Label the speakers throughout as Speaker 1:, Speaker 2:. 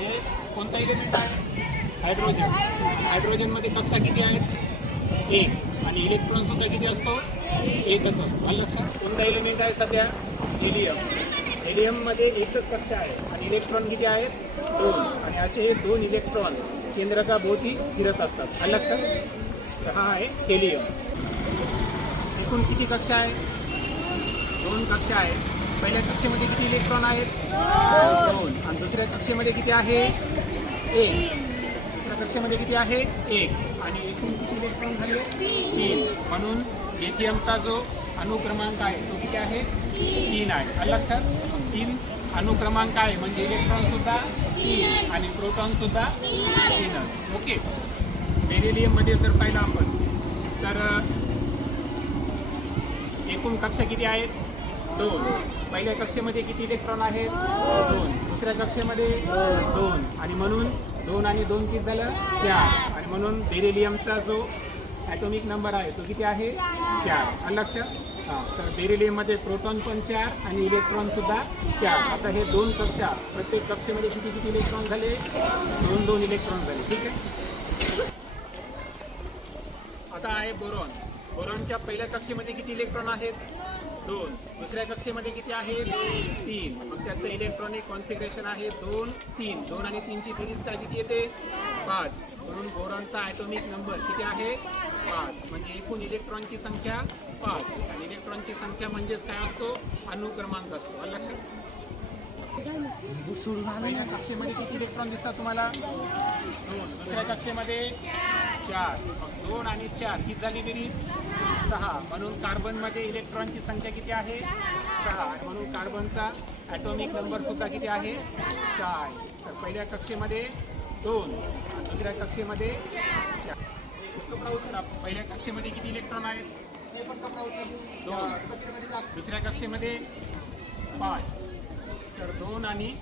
Speaker 1: हे कोणता इलेमेंट आहे हायड्रोजन हायड्रोजनमध्ये कक्षा किती आहेत? एक आणि इलेक्ट्रॉनसुद्धा किती असतो? एकच असतो. आलं लक्षात? कोणता इलेमेंट आहे सध्या. हेलियम हेलियममध्ये एकच कक्षा आहे. आणि इलेक्ट्रॉन किती आहेत? दोन. आणि असे हे दोन इलेक्ट्रॉन केंद्रकाभोवती फिरत असतात. आलं लक्षात? तर हा आहे हेलियम एकूण किती कक्षा आहे? दोन कक्षा आहेत. पहिल्या कक्षेमध्ये किती इलेक्ट्रॉन आहेत? दोन. आणि दुसऱ्या कक्षेमध्ये किती आहे? एक. दुसऱ्या कक्षेमध्ये किती आहे? एक. आणि एकूण किती इलेक्ट्रॉन झाले? तीन. म्हणून लिथियमचा जो अनुक्रमांक आहे तो किती आहे? तीन आहे. लक्षात तीन अनुक्रमांक आहे म्हणजे इलेक्ट्रॉन सुद्धा तीन आणि प्रोटॉन सुद्धा तीन ओके. बेरिलियममध्ये जर पाहिलं आपण तर एकूण कक्षा किती आहेत? दोन. पहिल्या कक्षेमध्ये किती इलेक्ट्रॉन आहेत? दोन. दुसऱ्या कक्षेमध्ये दोन. आणि म्हणून दोन आणि दोन किती झालं? चार. आणि म्हणून बेरिलियमचा जो ॲटॉमिक नंबर आहे तो किती आहे? चार. आलं हां. तर बेरिलियममध्ये प्रोटॉन पण चार आणि इलेक्ट्रॉनसुद्धा चार. आता हे दोन कक्षा प्रत्येक कक्षेमध्ये किती किती इलेक्ट्रॉन झाले? दोन दोन इलेक्ट्रॉन झाले. ठीक आहे? आता आहे बोरॉन बोरॉनच्या पहिल्या कक्षेमध्ये किती इलेक्ट्रॉन आहेत? दोन. दुसऱ्या कक्षेमध्ये किती आहेत? तीन. मग त्याचं इलेक्ट्रॉनिक कॉन्फिगरेशन आहे दोन तीन. दोन आणि तीनची बेरीज काय किती येते? पाच. म्हणून बोरॉनचा ॲटॉमिक नंबर किती आहे? पाच. म्हणजे एकूण इलेक्ट्रॉनची संख्या पाच. आणि इलेक्ट्रॉनची संख्या म्हणजेच काय असतो? अनुक्रमांक असतो. लक्षात? पहिल्या कक्षेमध्ये किती इलेक्ट्रॉन दिसतात तुम्हाला? दोन. दुसऱ्या कक्षेमध्ये चार दोन आणि चार. ही झाली बेरीज सहा. म्हणून कार्बनमध्ये इलेक्ट्रॉनची संख्या किती आहे? सहा. म्हणून कार्बनचा ॲटॉमिक नंबर सुद्धा किती आहे? सहा आहे. तर पहिल्या कक्षेमध्ये दोन दुसऱ्या कक्षेमध्ये चार. कपडा उचला. पहिल्या कक्षेमध्ये किती इलेक्ट्रॉन आहेत? दोन. दुसऱ्या कक्षेमध्ये पाच. तर दोन आणि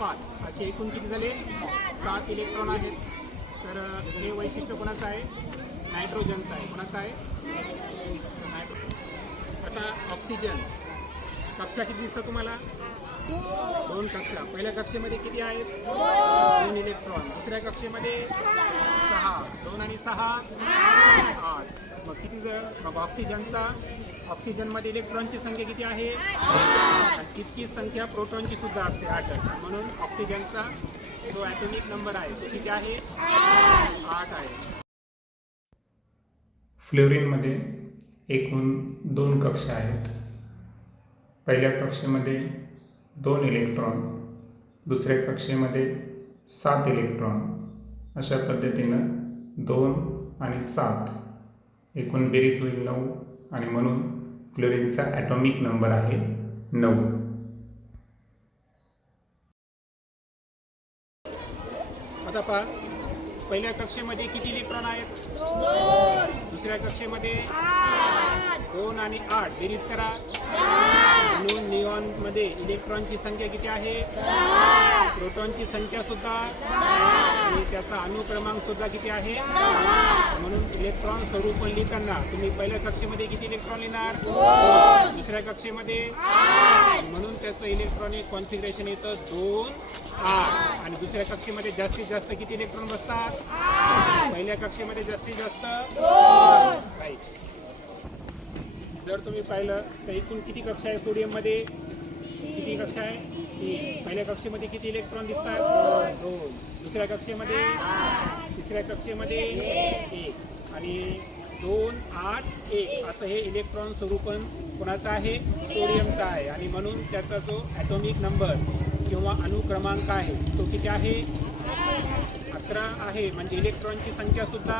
Speaker 1: पाच. असे एकूण किती झाले? सात इलेक्ट्रॉन आहेत. तर हे वैशिष्ट्य कोणाचं आहे? नायट्रोजनचं आहे. कोणाचं आहे? नायट्रोजन आता ऑक्सिजन कक्षा किती दिसतं तुम्हाला? दोन कक्षा. पहिल्या कक्षेमध्ये किती आहेत? दोन इलेक्ट्रॉन दुसऱ्या कक्षेमध्ये सहा. दोन आणि सहा? आठ. मग किती जर मग ऑक्सिजनचा ऑक्सिजनमध्ये इलेक्ट्रॉनची संख्या किती आहे? आणि तितकीच संख्या प्रोटॉनची सुद्धा असते आठ. म्हणून ऑक्सिजनचा जो ॲटॉमिक नंबर आहे तो किती आहे? आठ आहे.
Speaker 2: फ्लोरीनमध्ये एकूण दोन कक्षा आहेत. पहिल्या कक्षेमध्ये दोन इलेक्ट्रॉन दुसऱ्या कक्षेमध्ये सात इलेक्ट्रॉन. अशा पद्धतीनं दोन आणि सात एकूण बेरीज होईल नऊ आणि म्हणून क्लोरीनचा ॲटॉमिक नंबर आहे नऊ.
Speaker 1: आता पहा पहिल्या कक्षेमध्ये किती इलेक्ट्रॉन आहेत? दुसऱ्या कक्षेमध्ये दोन आणि आठ. बेरीज करा. म्हणून निऑनमध्ये इलेक्ट्रॉनची संख्या किती आहे? प्रोटॉनची संख्या सुद्धा आणि त्याचा अनुक्रमांक सुद्धा किती आहे? इलेक्ट्रॉन स्वरूप लिहिताना तुम्ही पहिल्या कक्षेमध्ये किती इलेक्ट्रॉन लिहिणार? दुसऱ्या कक्षेमध्ये? म्हणून त्याचं इलेक्ट्रॉनिक कॉन्फिगरेशन येतं दोन आठ. आणि दुसऱ्या कक्षेमध्ये जास्तीत जास्त किती इलेक्ट्रॉन बसतात? पहिल्या कक्षेमध्ये जास्तीत जास्त? काही जर तुम्ही पाहिलं तर एकूण किती कक्षा आहे सोडियममध्ये? किती कक्षा आहे? पहिल्या कक्षेमध्ये किती इलेक्ट्रॉन दिसतात? दोन. दुसऱ्या कक्षेमध्ये? तिसऱ्या कक्षेमध्ये? एक. आणि दोन आठ एक असं हे इलेक्ट्रॉन स्वरूपन कोणाचं आहे? सोडियमचा आहे. आणि म्हणून त्याचा जो ॲटॉमिक नंबर किंवा अणुक्रमांक आहे तो किती आहे? अकरा आहे. म्हणजे इलेक्ट्रॉनची संख्या सुद्धा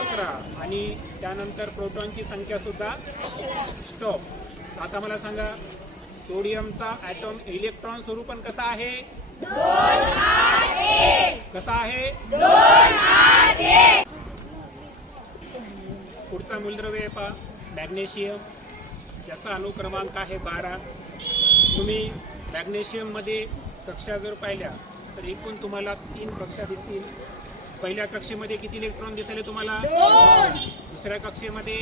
Speaker 1: अकरा. आणि त्यानंतर प्रोटॉनची संख्या सुद्धा स्टॉप आता मला सांगा सोडियमचा ॲटॉम इलेक्ट्रॉन स्वरूपन कसा आहे? कसा आहे? पुढचा मूलद्रव्य आहे पहा मॅग्नेशियम. ज्याचा अनुक्रमांक आहे बारा. तुम्ही मॅग्नेशियममध्ये कक्षा जर पाहिल्या तर एकूण तुम्हाला तीन कक्षा दिसतील. पहिल्या कक्षेमध्ये किती इलेक्ट्रॉन दिसले तुम्हाला? दुसऱ्या कक्षेमध्ये?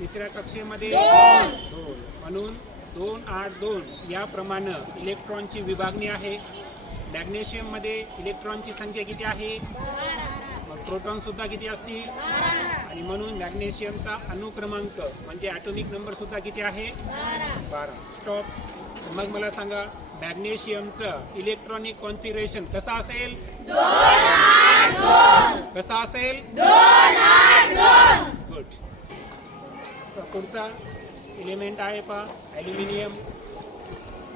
Speaker 1: तिसऱ्या कक्षेमध्ये? दोन. म्हणून दोन आठ दोन याप्रमाणे इलेक्ट्रॉनची विभागणी आहे. मॅग्नेशियममध्ये इलेक्ट्रॉनची संख्या किती आहे? प्रोटॉन सुद्धा किती असतील? आणि म्हणून मॅग्नेशियमचा अनुक्रमांक म्हणजे ॲटॉमिक नंबर सुद्धा किती आहे? बारा. स्टॉप. मग मला सांगा मॅग्नेशियमचं इलेक्ट्रॉनिक कॉन्फिगरेशन कसं असेल? कसं असेल? गुड. पुढचा एलिमेंट आहे पा ॲल्युमिनियम.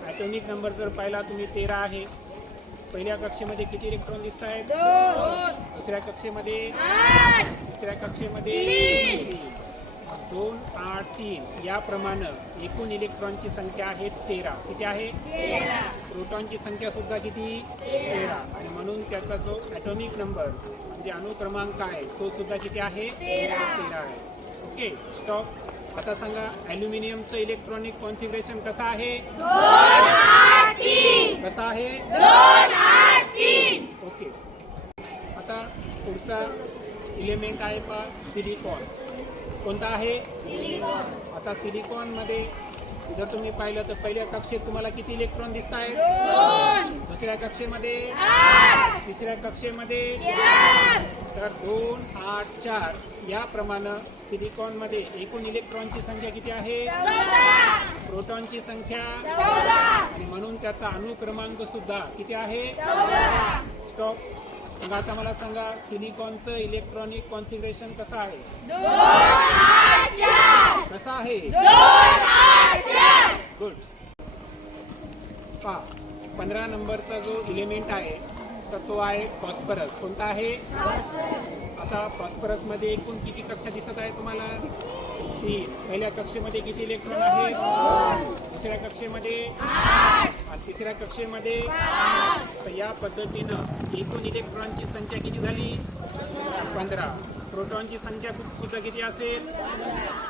Speaker 1: ॲटॉमिक नंबर जर पाहिला तुम्ही तेरा आहे. पहिल्या कक्षेमध्ये किती इलेक्ट्रॉन दिसत आहेत? दुसऱ्या कक्षेमध्ये तिसऱ्या कक्षेमध्ये. दोन आठ तीन. याप्रमाणे एकूण इलेक्ट्रॉनची संख्या आहे तेरा. किती आहे? प्रोटॉनची संख्या सुद्धा किती? तेरा. आणि म्हणून त्याचा जो ॲटॉमिक नंबर म्हणजे अणुक्रमांक आहे तो सुद्धा किती आहे? तेरा. आहे. ओके स्टॉप आता सांगा ॲल्युमिनियमचं इलेक्ट्रॉनिक कॉन्फिगरेशन कसं आहे? कसं आहे? ओके. आता पुढचा इलेमेंट आहे पा सिलिकॉन कोणता आहे? आता सिलिकॉनमध्ये जर तुम्ही पाहिलं तर पहिल्या कक्षेत तुम्हाला किती इलेक्ट्रॉन दिसत आहेत दुसऱ्या कक्षेमध्ये? तिसऱ्या कक्षेमध्ये? तर दोन आठ चार. याप्रमाणे सिलिकॉनमध्ये एकूण इलेक्ट्रॉनची संख्या किती आहे? प्रोटॉनची संख्या. आणि म्हणून त्याचा अनुक्रमांक सुद्धा किती आहे? स्टॉप. मग आता मला सांगा सिलिकॉनचं इलेक्ट्रॉनिक कॉन्फिगरेशन कसं आहे? कसं आहे? गुड. पहा पंधरा नंबरचा जो इलेमेंट आहे तर तो आहे फॉस्फरस कोणता आहे? आता फॉस्फरसमध्ये एकूण किती कक्षा दिसत आहे तुम्हाला? तीन पहिल्या कक्षेमध्ये किती इलेक्ट्रॉन आहे? दुसऱ्या कक्षेमध्ये आणि तिसऱ्या कक्षेमध्ये तर या पद्धतीनं एकूण इलेक्ट्रॉनची संख्या किती झाली? पंधरा. प्रोटॉनची संख्या सुद्धा किती असेल?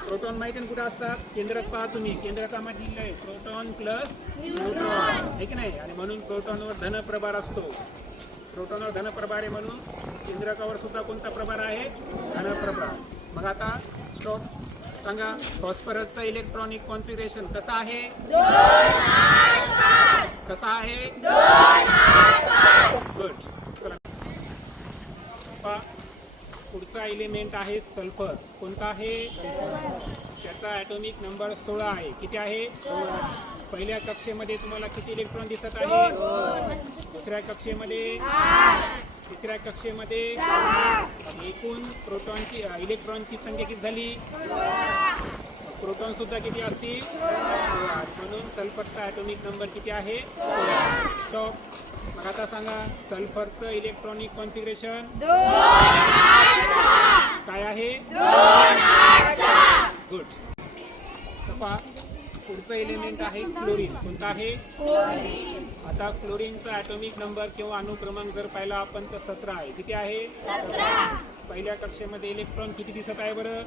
Speaker 1: प्रोटॉन माहिती कुठं असतात? केंद्रक पहा तुम्ही. केंद्रकामध्ये लिहिलं आहे प्रोटॉन प्लस न्यूट्रॉन. आहे की नाही? आणि म्हणून प्रोटॉनवर धनप्रभार असतो. प्रोटॉनवर धनप्रभार आहे म्हणून इंद्रकावर सुद्धा कोणता प्रभार आहे? धनप्रभार. मग आता स्टॉप सांगा फॉस्फरसचं इलेक्ट्रॉनिक कॉन्फिगरेशन कसं आहे? कसं आहे? गुड चला. पुढचा एलिमेंट आहे सल्फर कोणता आहे? त्याचा ॲटॉमिक नंबर सोळा आहे. किती आहे? पहिल्या कक्षेमध्ये तुम्हाला किती इलेक्ट्रॉन दिसत आहे? दुसऱ्या कक्षेमध्ये तिसऱ्या कक्षेमध्ये एकूण प्रोटॉनची इलेक्ट्रॉनची संख्या किती झाली? प्रोटॉन सुद्धा किती असतील. म्हणून सल्फरचा ॲटॉमिक नंबर किती आहे? स्टॉप मग आता सांगा सल्फरचं इलेक्ट्रॉनिक कॉन्फिगरेशन काय आहे? गुड तर पहा पुढचं एलिमेंट आहे क्लोरीन कोणतं आहे? आता क्लोरीनचा ॲटॉमिक नंबर किंवा अनुक्रमांक जर पाहिला आपण तर सतरा आहे. किती आहे? पहिल्या कक्षेमध्ये इलेक्ट्रॉन किती दिसत आहे बरं?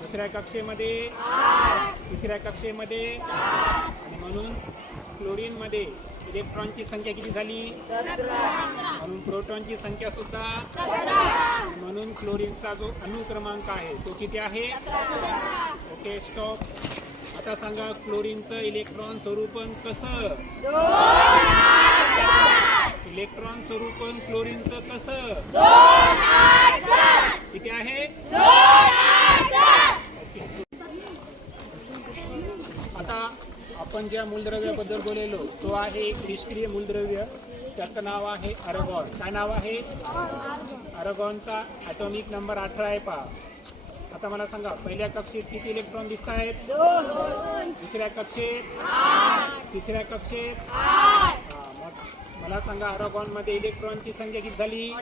Speaker 1: दुसऱ्या कक्षेमध्ये तिसऱ्या कक्षेमध्ये आणि म्हणून क्लोरीनमध्ये इलेक्ट्रॉनची संख्या किती झाली? म्हणून प्रोटॉनची संख्या सुद्धा म्हणून क्लोरीनचा जो अनुक्रमांक आहे तो किती आहे? ओके स्टॉप आता सांगा क्लोरीनचं इलेक्ट्रॉन स्वरूपन कसं? इलेक्ट्रॉन स्वरूपन क्लोरीनचं कसं? किती आहे? आता आपण ज्या मूलद्रव्याबद्दल बोलेलो तो आहे एक निष्क्रिय मूलद्रव्य. त्याचं नाव आहे अरगॉन. काय नाव आहे? अरगॉनचा ॲटॉमिक नंबर अठरा आहे पहा. आता मला सांगा पहिल्या कक्षेत किती इलेक्ट्रॉन दिसत आहेत? दुसऱ्या कक्षेत? तिसऱ्या कक्षेत? मग मला सांगा अरगॉनमध्ये इलेक्ट्रॉनची संख्या किती झाली?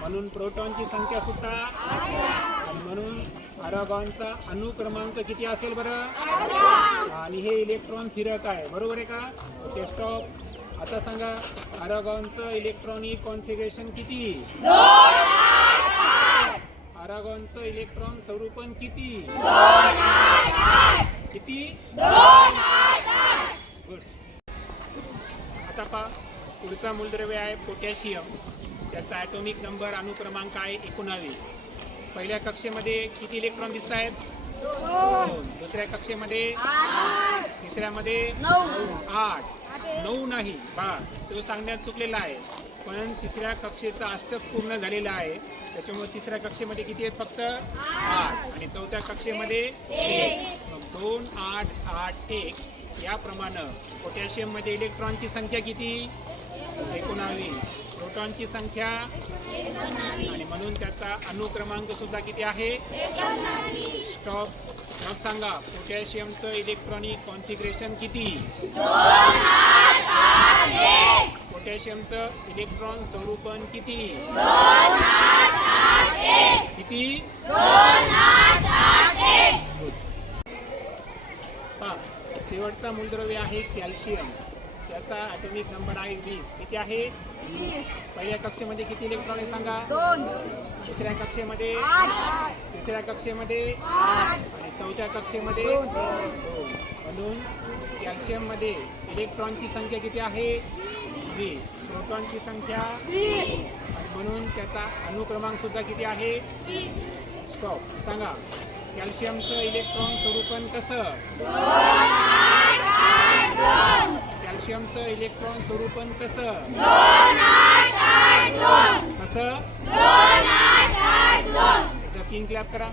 Speaker 1: म्हणून प्रोटॉनची संख्या सुद्धा. आणि म्हणून अरागॉनचा अनुक्रमांक किती असेल बरं? आणि हे इलेक्ट्रॉन फिरत आहे. बरोबर आहे का? ओके स्टॉप आता सांगा अरगॉनचं इलेक्ट्रॉनिक कॉन्फिगरेशन किती? अरागॉनचं इलेक्ट्रॉन स्वरूपन किती? किती? गुड. आता पहा पुढचा मूलद्रव्य आहे पोटॅशियम. त्याचा ॲटॉमिक नंबर अनुक्रमांक आहे एकोणावीस. पहिल्या कक्षेमध्ये किती इलेक्ट्रॉन दिसत आहेत? दुसऱ्या कक्षेमध्ये तिसऱ्यामध्ये आठ. नऊ नाही. बा तो सांगण्यात चुकलेला आहे. पण तिसऱ्या कक्षेचं अष्टक पूर्ण झालेला आहे. त्याच्यामुळे तिसऱ्या कक्षेमध्ये किती आहेत फक्त? आठ. आणि चौथ्या कक्षेमध्ये मग दोन आठ आठ एक. याप्रमाणे पोटॅशियममध्ये इलेक्ट्रॉनची संख्या किती? एकोणावीस. प्रोटॉनची संख्या? आणि म्हणून त्याचा अनुक्रमांक सुद्धा किती आहे? स्टॉप. मग सांगा पोटॅशियमचं इलेक्ट्रॉनिक कॉन्फिग्रेशन किती? पोटॅशियमचं इलेक्ट्रॉन स्वरूपन किती? किती? शेवटचा मूलद्रव्य आहे कॅल्शियम. त्याचा ॲटॉमिक नंबर आहे वीस. किती आहे? पहिल्या कक्षेमध्ये किती इलेक्ट्रॉन आहे सांगा? दुसऱ्या कक्षेमध्ये? तिसऱ्या कक्षेमध्ये? आणि चौथ्या कक्षेमध्ये. म्हणून कॅल्शियममध्ये इलेक्ट्रॉनची संख्या किती आहे? वीस. प्रोटॉनची संख्या
Speaker 3: वीस.
Speaker 1: म्हणून त्याचा अनुक्रमांक सुद्धा किती आहे? स्टॉप सांगा. कॅल्शियमचं इलेक्ट्रॉन स्वरूपन कसं? कॅल्शियमचं इलेक्ट्रॉन स्वरूपन कसं? कसं? क्लॅप करा.